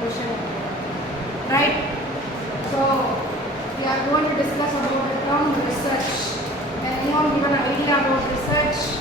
question. Right? So we are going to discuss about the term research. Can anyone give an idea about research?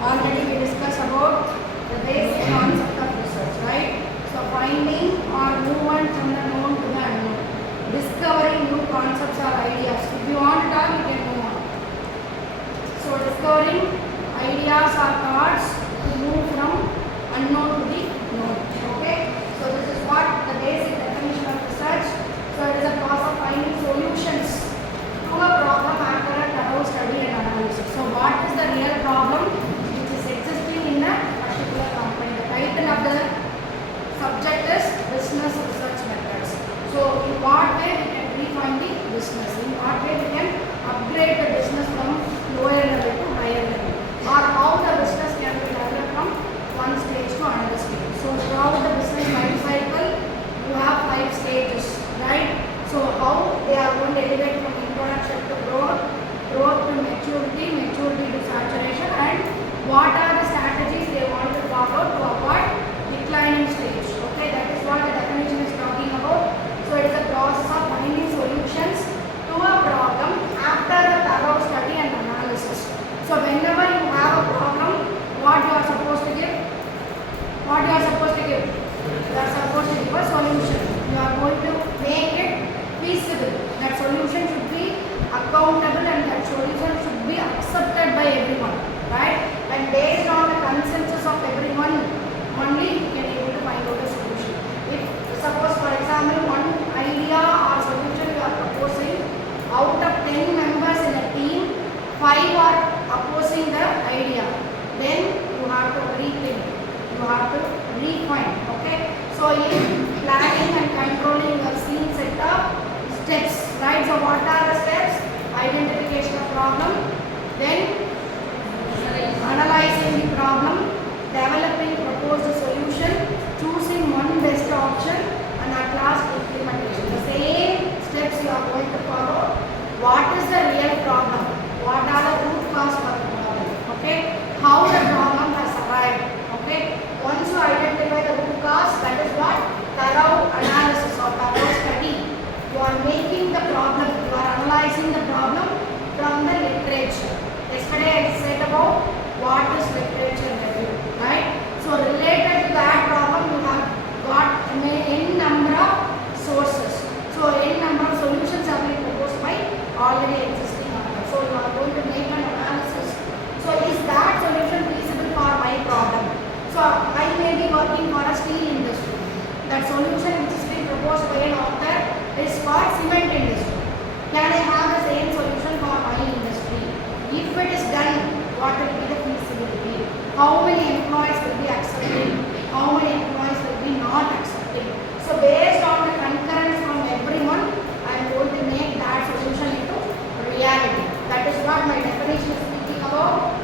Already we discussed about the basic concept of research, right? So finding or movement from the known to the unknown. Discovering new concepts or ideas. If you want to talk, you can move on. So discovering ideas or thoughts to move from unknown to the known. Okay? So this is what the basic definition of research. So it is a process of finding solutions to a problem after a thorough study and analysis. So what is the real problem which is existing in a particular company? The title of the subject is business research methods. So in what way we can refine the business? In what way we can upgrade the business from lower level to higher level? Or how the business can be developed from one stage to another stage. So throughout the business life cycle, you have 5 stages, right? So how they are going to elevate from introduction to growth, growth to maturity, maturity to saturation, and what are the strategies they want to follow to avoid declining stage. Okay, that is what the definition is talking about. So it is a process of finding solutions to a problem after a thorough study and analysis. So whenever you have a problem, what you are supposed to give? What you are supposed to give? You are supposed to give a solution. You are going to make it feasible. That solution should be accountable and that solution should be accepted by everyone, right? And based on the consensus of everyone, only you can able to find out a solution. If suppose for example one idea or solution you are proposing, out of 10 members in a team, 5 are opposing the idea, then you have to rethink, you have to refine. Okay, so in planning and controlling your scene setup steps, right? So what are the steps? Identification of problem, then analyzing the problem, developing proposed solution, choosing one best option, and at last implementation. The same steps you are going to follow. What is the real problem? What are the root cause for the problem? Okay, how the problem has arrived. Okay, once you identify the root cause, that is what thorough analysis or thorough study. You are making the problem, you are analyzing the problem from the literature. Yesterday I said about what is literature review, right? So related to that problem, you have got n number of sources. So n number of solutions have been proposed by already existing authors. So you are going to make an analysis. So is that solution feasible for my problem? So I may be working for a steel industry. That solution which is being proposed by an author is for cement industry. Can I have the same solution for my industry? If it is done, what will be the feasibility? How many employees will be accepting? How many employees will be not accepting? So based on the concurrence from everyone, I am going to make that solution into reality. That is what my definition is speaking about.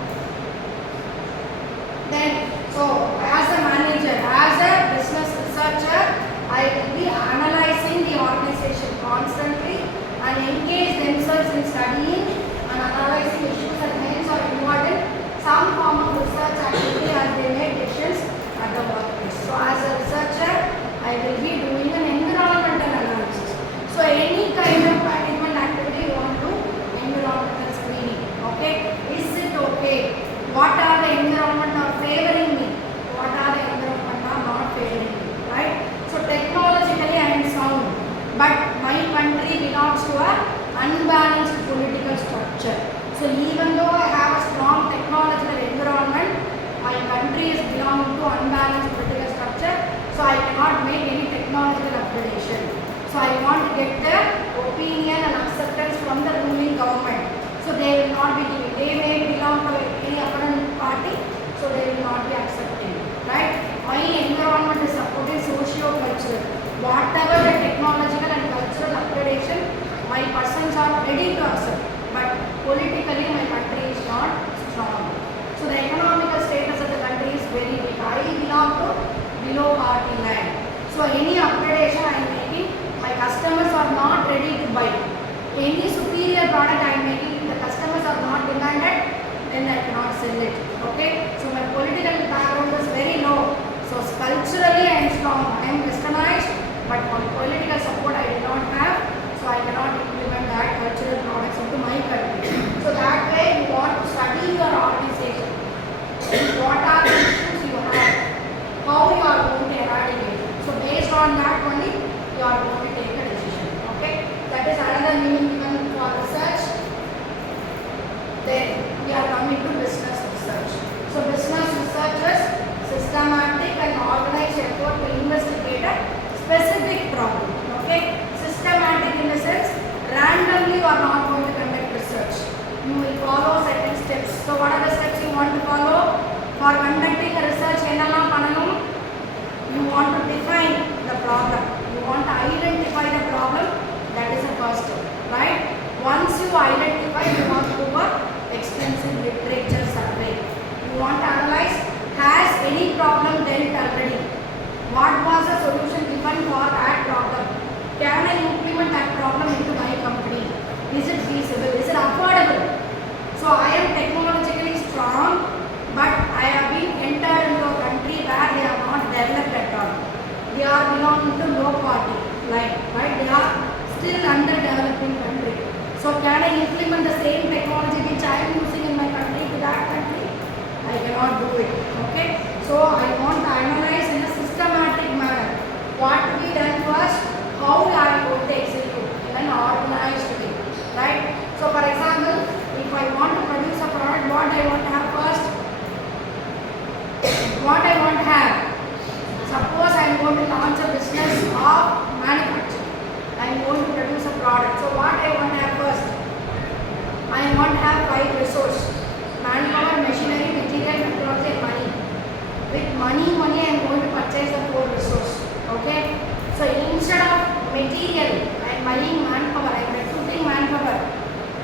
Then, so as a manager, as a business researcher, I will be analyzing the organization constantly and engage themselves in studying and analyzing issues and hence are involved in some form of research activity as they make decisions at the workplace. So as a researcher, I will be doing an environmental analysis. So any kind of management activity you want to do, environmental screening. Okay, is it okay? What are the environment are favoring me? What are the environment are not favoring me? Right? So technologically I am sound, but my country belongs to a unbalanced political structure. So even though I have a strong technological environment, my country is belonging to unbalanced political structure, so I cannot make any technological upgradation. So I want to get the opinion and acceptance from the ruling government. So they will not be giving. They may belong to any opponent party, so they will not be accepting. Right? My environment is supporting socio-cultural. Whatever the technological and cultural upgradation, my persons are ready to accept. But politically, my country is not strong. So the economical status of the country is very weak. I belong to below poverty line. So any upgradation I am making, my customers are not ready to buy. Any superior product I am making, if the customers are not demanded, then I cannot sell it. Okay? So my political background is very low. So culture culturally I am strong, I am westernized, but political support I do not have, so I cannot implement that cultural products into my country. So that way you want to study your organization. What are the issues you have? How you are going to eradicate? So based on that only you are going to take a decision. Okay? That is another meaning given for research. Then we are coming to business research. So business research is systematic and organized effort to investigate a specific problem. Okay? Systematic in the sense randomly you are not going to conduct research. You will follow certain steps. So what are the steps you want to follow? For conducting a research, you want to define the problem. You want to identify the problem. That is the first step. Right? Once you identify, you want to do an extensive literature survey. You want to analyze, has any problem dealt already? What was the solution given for that problem? Can I implement that problem into my company? Is it feasible? Is it affordable? So I am technologically strong, but I have been entered into a country where they are not developed at all. They are belonging to low poverty line, right? They are still underdeveloping country. So can I implement the same technology which I am using in my country to that country? I cannot do it. Okay? So I want to analyze in a systematic manner. What to be done first? How I am going to execute in an organized way. Right? So for example, if I want to produce a product, what I want to have first? What I want to have? Suppose I am going to launch a business of manufacturing. I am going to produce a product. So what I want to have first? I want to have 5 resources. Manpower, machinery, material, technology and money. With money only I am going to purchase the 4 resources. Okay? So instead of material, I am buying manpower. I am recruiting manpower.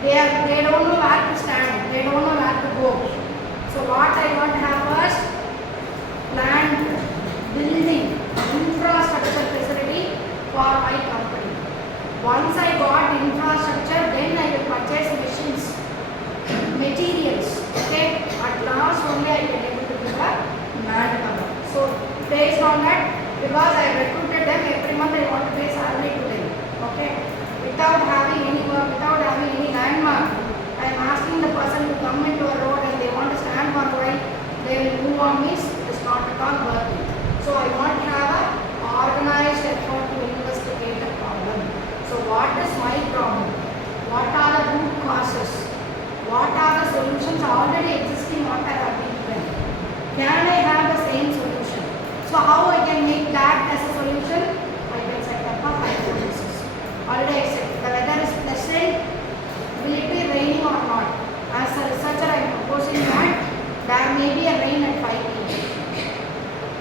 They don't know where to stand. They don't know where to go. So what I want to have first? Land, building, infrastructure facility for my company. Once I got infrastructure, then I will purchase machines, materials. Okay? At last only I can able to do the manpower. So based on that, because I recruited them, every month I want to pay salary to them. Okay? Without having any work, without having any landmark, I am asking the person to come into a road and they want to stand for a while, they will move on me. It is not at all working. So I want to have an organized effort to investigate the problem. So what is my problem? What are the root causes? What are the solutions already existing? What are being given? Can I have the same solution? So how I can make that as a solution? I can set up a hypothesis. Already I said the weather is pleasant. Will it be raining or not? As a researcher, I am proposing that there may be a rain at 5 p.m.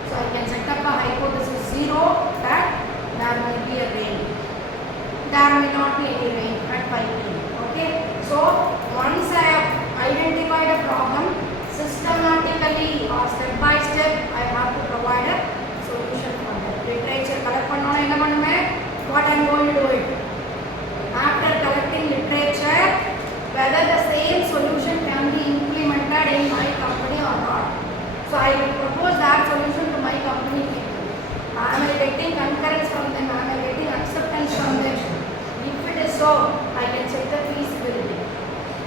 So I can set up a hypothesis 0 that there may be a rain. There may not be any rain at 5 p.m. Okay? So once I have identified a problem, systematically or step by step, I have to provide a solution for that. Literature collect pannona enna pannuve? What I am going to do it? After collecting literature, whether the same solution can be implemented in my company or not. So I will propose that solution to my company people. Am I getting concurrence from them? Am I getting acceptance from them? If it is so, I can check the feasibility.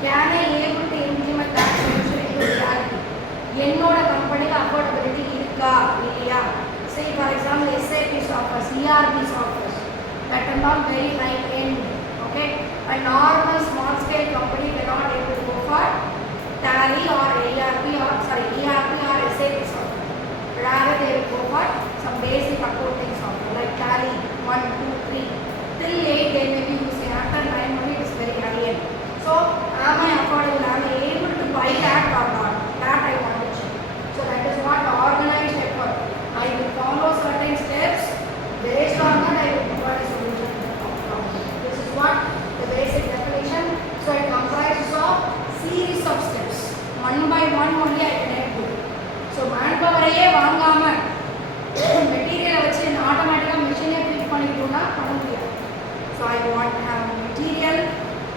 Can I able to implement that solution into reality? என்னோட கம்பெனிக்கு affordability இருக்கா இல்லையா? Say for example SAP software, ERP software that are not very high end. Okay? A normal small scale company cannot able to go for Tally or ERP or SAP software. Rather they will go for some basic accounting software like Tally 1, 2, 3 till 8 they may be using. After 9 only it is very high end. So am I affordable? Am I able to buy that or not? That I want to check. So that is what organized effort. I will follow certain steps. Based on that I will provide a solution to the problem. This is what the basic definition. So it comprises of series of steps. One by one only I can do. So manpower வாங்காம மெட்டீரியலை வச்சு ஆட்டோமேட்டிக்காக மிஷினே fit பண்ணிக்கிட்டோம்னா பண்ண முடியாது. So I want to have material.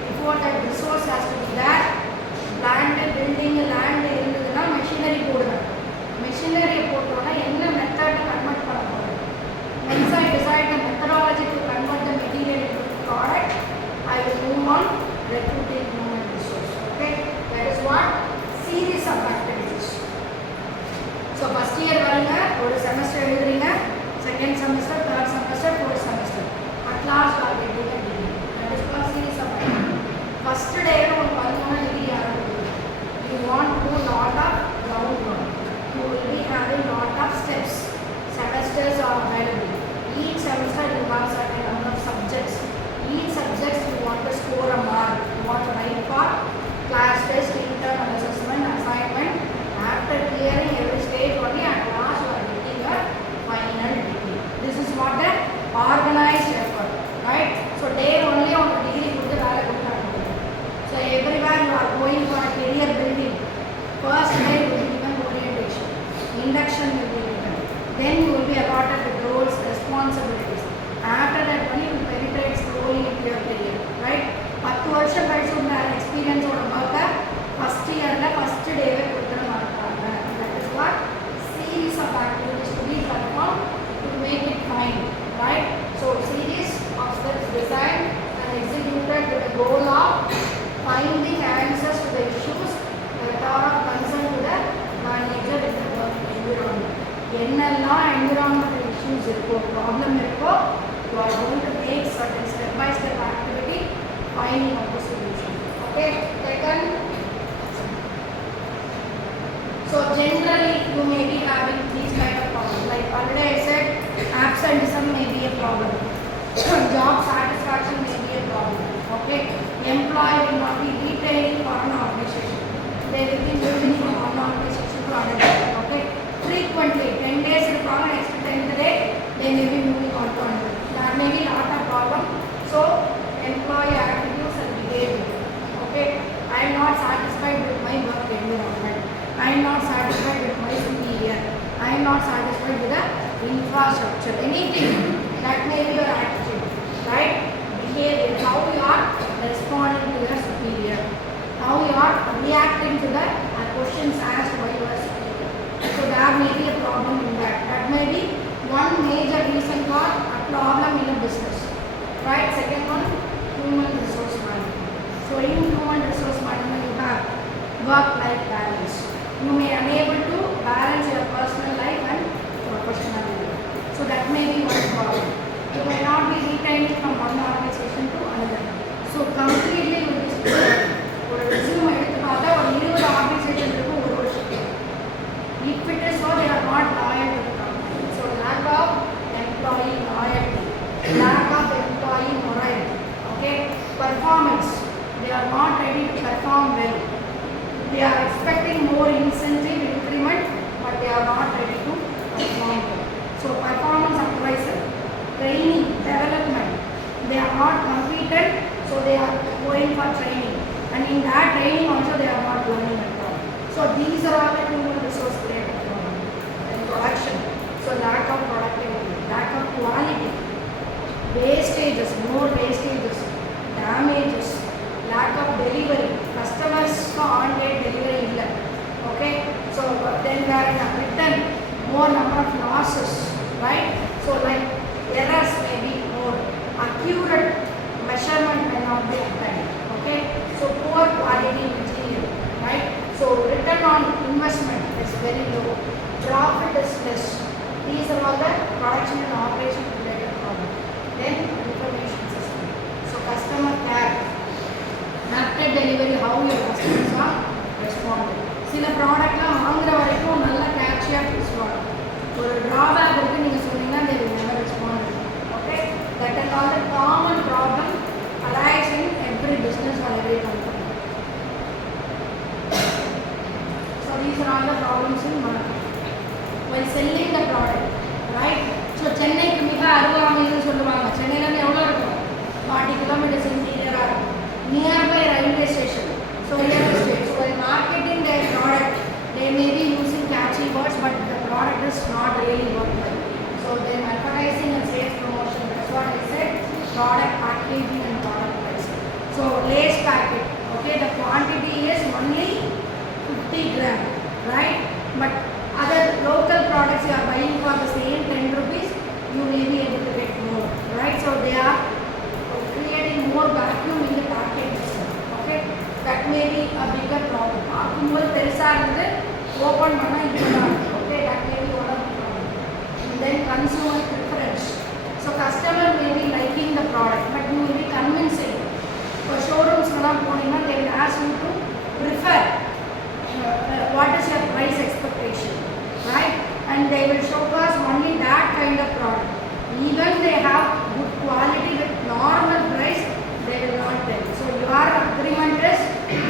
Before that resource has to be there. Land, building, land இருந்ததுன்னா machinery போடுவேன். மெஷினரியை போட்டோன்னா என்ன மெத்தட் கன்வெர்ட் பண்ண clear the year, right? 10 வருஷம் கழிச்சு உள்ள எக்ஸ்பீரியன்ஸோட ஒர்க்கை ஃபர்ஸ்ட் இயரில் ஃபர்ஸ்ட் டேவே கொடுத்துட மாட்டாங்க. That is what series of activities to be performed to make it fine, right? So series of steps designed and executed with the goal of finding answers to the issues that are of concern to the manager in the work environment. என்னெல்லாம் environmental issues இருக்கோ, problem இருக்கோ, you are going to make certain step by step activity finding out the solution. Okay, second. So generally you may be having these kind of problems. Like already I said, absenteeism may be a problem. Job satisfaction may be a problem. Okay, employee will not be retaining for an organization. They will be moving from one organization to another. Okay, frequently 10 days require next 10th day they may be moving on to another. That may be not a problem. So employee attitudes and behavior. Okay, I am not satisfied with my work environment. I am not satisfied with my superior. I am not satisfied with the infrastructure. Anything that may be your attitude, right? Behavior, how you are responding to your superior, how you are reacting to the questions asked by your superior. So there may be a problem in that. That may be one major reason for a problem in a business, right? Second one, human resource management. So in human resource management you have work-life balance. You may unable to balance your personal life and professional life. So that may be one problem. You may not be retaining from one organization to another. So completely with this ஒரு resume எடுத்து பார்த்தா ஒரு 20 organisation இருக்கு ஒரு வருஷத்துக்கு. If it is so, they are not loyal to the company. So lack of employee loyalty, lack of employee morality. Okay, performance. They are not ready to perform well. They are expecting more incentive increment, but they are not ready to perform well. So performance appraisal, training, development, they are not completed, so they are going for training, and in that training also they are not learning at all. So these are all the human resource related problems. And production, so lack of productivity, lack of quality, wastages, more wastages, damages, lack of delivery, customers on date delivery illa. Okay, so then we are in a return, more number of losses, right? So like errors may be more, accurate measurement may not be applied. Okay, so poor quality material, right? So return on investment is very low, profit is less. These are all the production and operation related problems. Then information system, so customer care, after delivery, how your customers are responding. சில ப்ராடக்ட்லாம் வாங்குற வரைக்கும் நல்லா கேட்சியாக பேசுவாங்க. ஒரு drawback இருக்குது நீங்கள் சொன்னீங்கன்னா they will never respond. Okay, that is all the common problem arise in every business or every company. So these are all the problems in market while selling the product, right? So சென்னைக்கு மிக அருகாமையில் சொல்லுவாங்க. சென்னையில எவ்வளோ இருக்கும்? 40 kilometers interior இருக்கும். Nearby railway station, so real estate. So while marketing their product, they may be using catchy words, but the product is not really worthwhile. So then advertising and sales promotion, that's what I said, product packaging and product pricing. So lace packet, okay, the quantity is only 50 gram, right? But other local products you are buying for the same 10 rupees, you may be able to get more, right? So they are creating more vacuum in the package system. Okay, that may be a bigger problem. Akkumul perisa irundhu open panna idhula. Okay, that may be one of the problem. And then consumer preference. So customer may be liking the product, but you will be convincing. For showrooms la ponina, they will ask you to prefer what is your price expectation, right? And they will show us only that kind of product. Even they have good quality with normal price, they will not tell. So your agreement is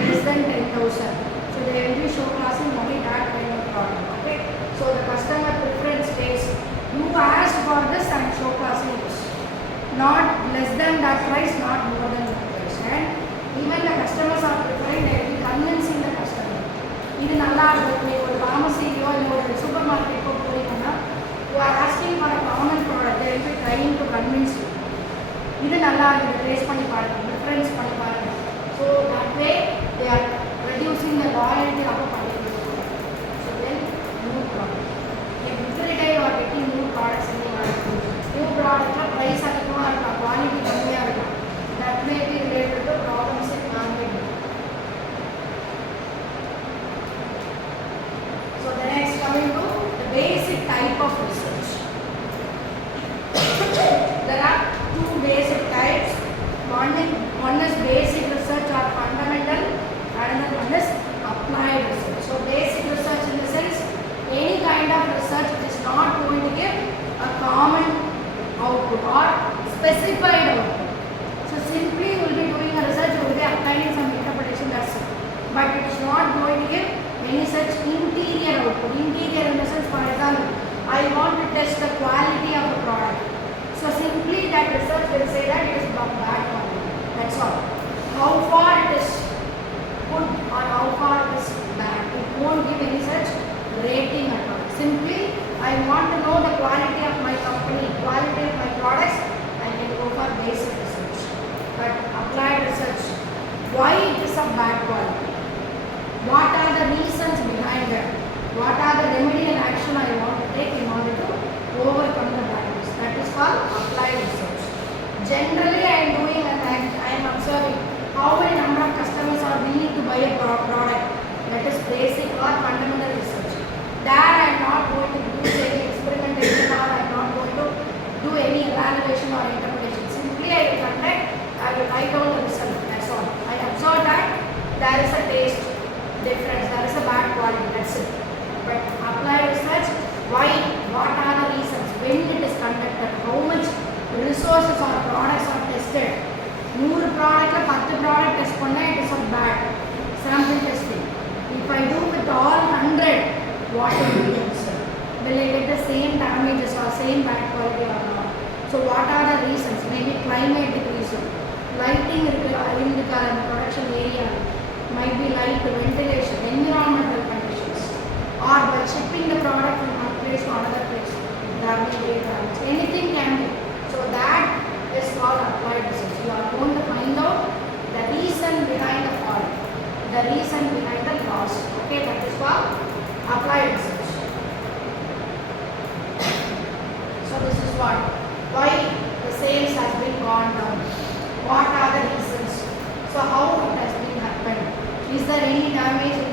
less than 10,000. So they will be showcasing only that kind of product. Okay. So the customer preference states you asked for this and showcasing this. Not less than that price, not more than that price. And even the customers are preferring, they will be convincing the customer. இது நல்லா இருக்கு. ஒரு pharmacy-யோ இல்ல ஒரு super மார்க்கெட்டோ போறீங்கன்னா you are asking for a common product, they will be trying to convince you. இது நல்லா இருக்குது ட்ரேஸ் பண்ணி பாருங்க டிஃப்ரென்ஸ் பண்ணி பாருங்க so that way they are reducing the loyalty of a particular product so then new product every day you are getting new products new ப்ராடக்ட்டில் price அதிகமாக இருக்கலாம் குவாலிட்டி கம்மியாக இருக்கலாம் that may be related to problems in market so the next coming to the basic type of research there are two basic types one is basic research or fundamental and another one is applied research so basic research in the sense any kind of research which is not going to give a common output or specified output so simply you will be doing a research you will be applying some interpretation that's it but it is not going to give any such interior output interior in the sense for example I want to test the quality of a product so simply that research will say that it is bad quality. That's all. How far it is good or how far it is bad. It won't give any such rating at all. Simply I want to know the quality of my company, quality of my products, I can go for basic research. But applied research, why it is of bad quality? What are the reasons behind that? What are the remedial action I want to take in order to overcome the bad? That is called applied research. Generally, I am doing and I am observing how many number of customers are willing to buy a product. That is basic or fundamental research. There I am not going to do any experimentation or I am not going to do any evaluation or interpretation. Simply I will conduct, I will write down the result. That's all. I observe that there is a taste difference, there is a bad quality. That's it. But applied research, why? What are the reasons? When it is conducted? How much resources or products are tested? 100 product, 10 product test panna, it is a bad sample testing. If I do with all 100, what will be the result? Will I get the same damages or same bad quality or not? So what are the reasons? Maybe climate reason, lighting in the production area, might be light, ventilation, environmental conditions, or by shipping the product from one place to another place, anything can be. So that is called applied research. You are going to find out the reason behind the fault, the reason behind the loss. Okay, that is called applied research. So this is what, why the sales has been gone down. What are the reasons? So how it has been happened? Is there any damage